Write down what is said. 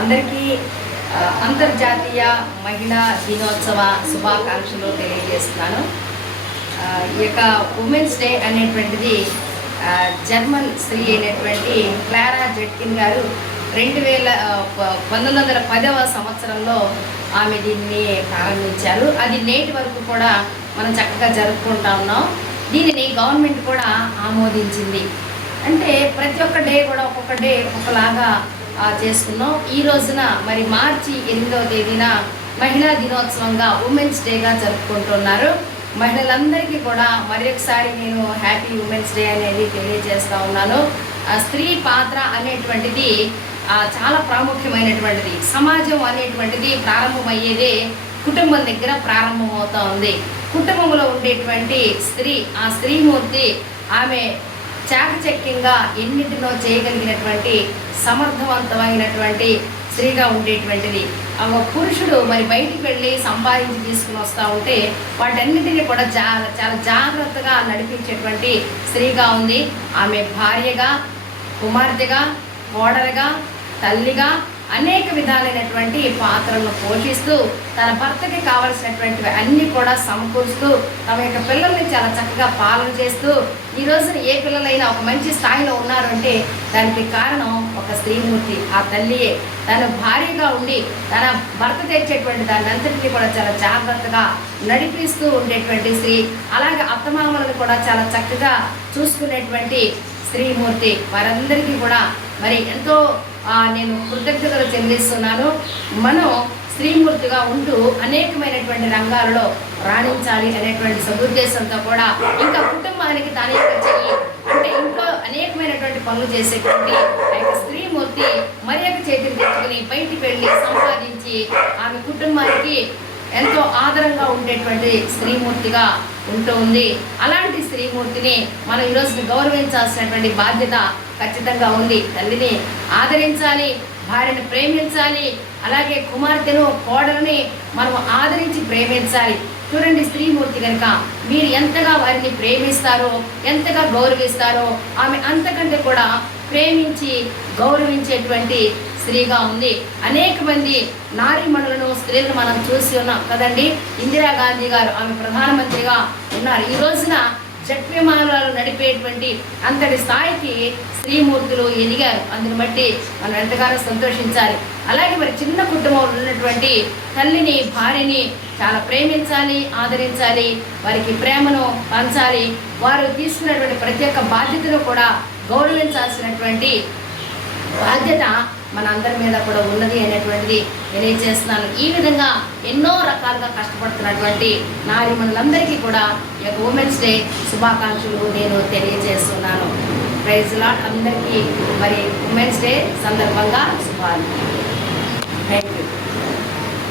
అందరికీ అంతర్జాతీయ మహిళా దినోత్సవ శుభాకాంక్షలు తెలియజేస్తున్నాను. ఈ యొక్క ఉమెన్స్ డే అనేటువంటిది జర్మన్ స్త్రీ అయినటువంటి క్లారా జెట్కిన్ గారు 1910వ సంవత్సరంలో ఆమె దీన్ని ప్రారంభించారు. అది నేటి వరకు కూడా మనం చక్కగా జరుపుకుంటా ఉన్నాం. దీనిని గవర్నమెంట్ కూడా ఆమోదించింది. అంటే ప్రతి ఒక్క డే కూడా ఒక్కొక్క డే ఒకలాగా చేసుకున్నాం. ఈ రోజున మరి మార్చి 8వ తేదీన మహిళా దినోత్సవంగా ఉమెన్స్ డేగా జరుపుకుంటున్నారు. మహిళలందరికీ కూడా మరొకసారి నేను హ్యాపీ ఉమెన్స్ డే అనేది తెలియజేస్తూ ఉన్నాను. స్త్రీ పాత్ర అనేటువంటిది చాలా ప్రాముఖ్యమైనటువంటిది. సమాజం అనేటువంటిది ప్రారంభమయ్యేదే కుటుంబం దగ్గర ప్రారంభమవుతూ ఉంది. కుటుంబంలో ఉండేటువంటి స్త్రీ, ఆ స్త్రీమూర్తి ఆమె చాకచక్యంగా ఎన్నింటినో చేయగలిగినటువంటి సమర్థవంతమైనటువంటి స్త్రీగా ఉండేటువంటిది. పురుషుడు మరి బయటికి వెళ్ళి సంపాదించి తీసుకుని వస్తూ ఉంటే వాటన్నిటినీ కూడా చాలా జాగ్రత్తగా నడిపించేటువంటి స్త్రీగా ఉంది. ఆమె భార్యగా, కుమార్తెగా, కోడలుగా, తల్లిగా అనేక విధాలైనటువంటి పాత్రలను పోషిస్తూ తన భర్తకి కావలసినటువంటివి అన్నీ కూడా సమకూరుస్తూ తమ యొక్క పిల్లల్ని చాలా చక్కగా పాలన చేస్తూ ఈ రోజున ఏ పిల్లలైనా ఒక మంచి స్థాయిలో ఉన్నారంటే దానికి కారణం ఒక స్త్రీమూర్తి, ఆ తల్లియే. తను భార్యగా ఉండి తన భర్త తెచ్చేటువంటి దాన్ని అంతటినీ కూడా చాలా జాగ్రత్తగా నడిపిస్తూ ఉండేటువంటి స్త్రీ, అలాగే అత్తమామలను కూడా చాలా చక్కగా చూసుకునేటువంటి స్త్రీమూర్తి. వారందరికీ కూడా మరి ఎంతో నేను కృతజ్ఞతలు చెల్లిస్తున్నాను. మనం స్త్రీమూర్తిగా ఉంటూ అనేకమైనటువంటి రంగాలలో రాణించాలి అనేటువంటి సదుద్దేశంతో కూడా ఇంకా కుటుంబానికి దాని యొక్క చెయ్యి అంటే ఇంట్లో అనేకమైనటువంటి పనులు చేసేటువంటి ఆ యొక్క స్త్రీమూర్తి మరి యొక్క చేతిని తెచ్చుకుని బయటికి వెళ్ళి సంపాదించి ఆమె కుటుంబానికి ఎంతో ఆదరంగా ఉండేటువంటి స్త్రీమూర్తిగా ఉంటూ ఉంది. అలాంటి స్త్రీమూర్తిని మనం ఈరోజు గౌరవించాల్సినటువంటి బాధ్యత ఖచ్చితంగా ఉంది. తల్లిని ఆదరించాలి, భార్యను ప్రేమించాలి, అలాగే కుమార్తెను, కోడలని మనం ఆదరించి ప్రేమించాలి. చూడండి, స్త్రీమూర్తి కనుక మీరు ఎంతగా వారిని ప్రేమిస్తారో, ఎంతగా గౌరవిస్తారో ఆమె అంతకంటే కూడా ప్రేమించి గౌరవించేటువంటి స్త్రీగా ఉంది. అనేక మంది నారీమణులను, స్త్రీలను మనం చూసి ఉన్నాం కదండి. ఇందిరాగాంధీ గారు ఆమె ప్రధానమంత్రిగా ఉన్నారు. ఈ రోజున జెట్ విమానాలు నడిపేటువంటి అంతటి స్థాయికి స్త్రీమూర్తులు ఎదిగారు. అందుని బట్టి మనం ఎంతగానో సంతోషించాలి. అలాగే మరి చిన్న కుటుంబంలో ఉన్నటువంటి తల్లిని, భార్యని చాలా ప్రేమించాలి, ఆదరించాలి, వారికి ప్రేమను పంచాలి. వారు తీసుకున్నటువంటి ప్రతి ఒక్క బాధ్యతను కూడా గౌరవించాల్సినటువంటి బాధ్యత మన అందరి మీద కూడా ఉన్నది అనేటువంటిది తెలియజేస్తున్నాను. ఈ విధంగా ఎన్నో రకాలుగా కష్టపడుతున్నటువంటి నారీమణులందరికీ కూడా ఈ యొక్క ఉమెన్స్ డే శుభాకాంక్షలు నేను తెలియజేస్తున్నాను. Praise lord. అందరికీ మరి ఉమెన్స్ డే సందర్భంగా శుభాకాంక్షలు.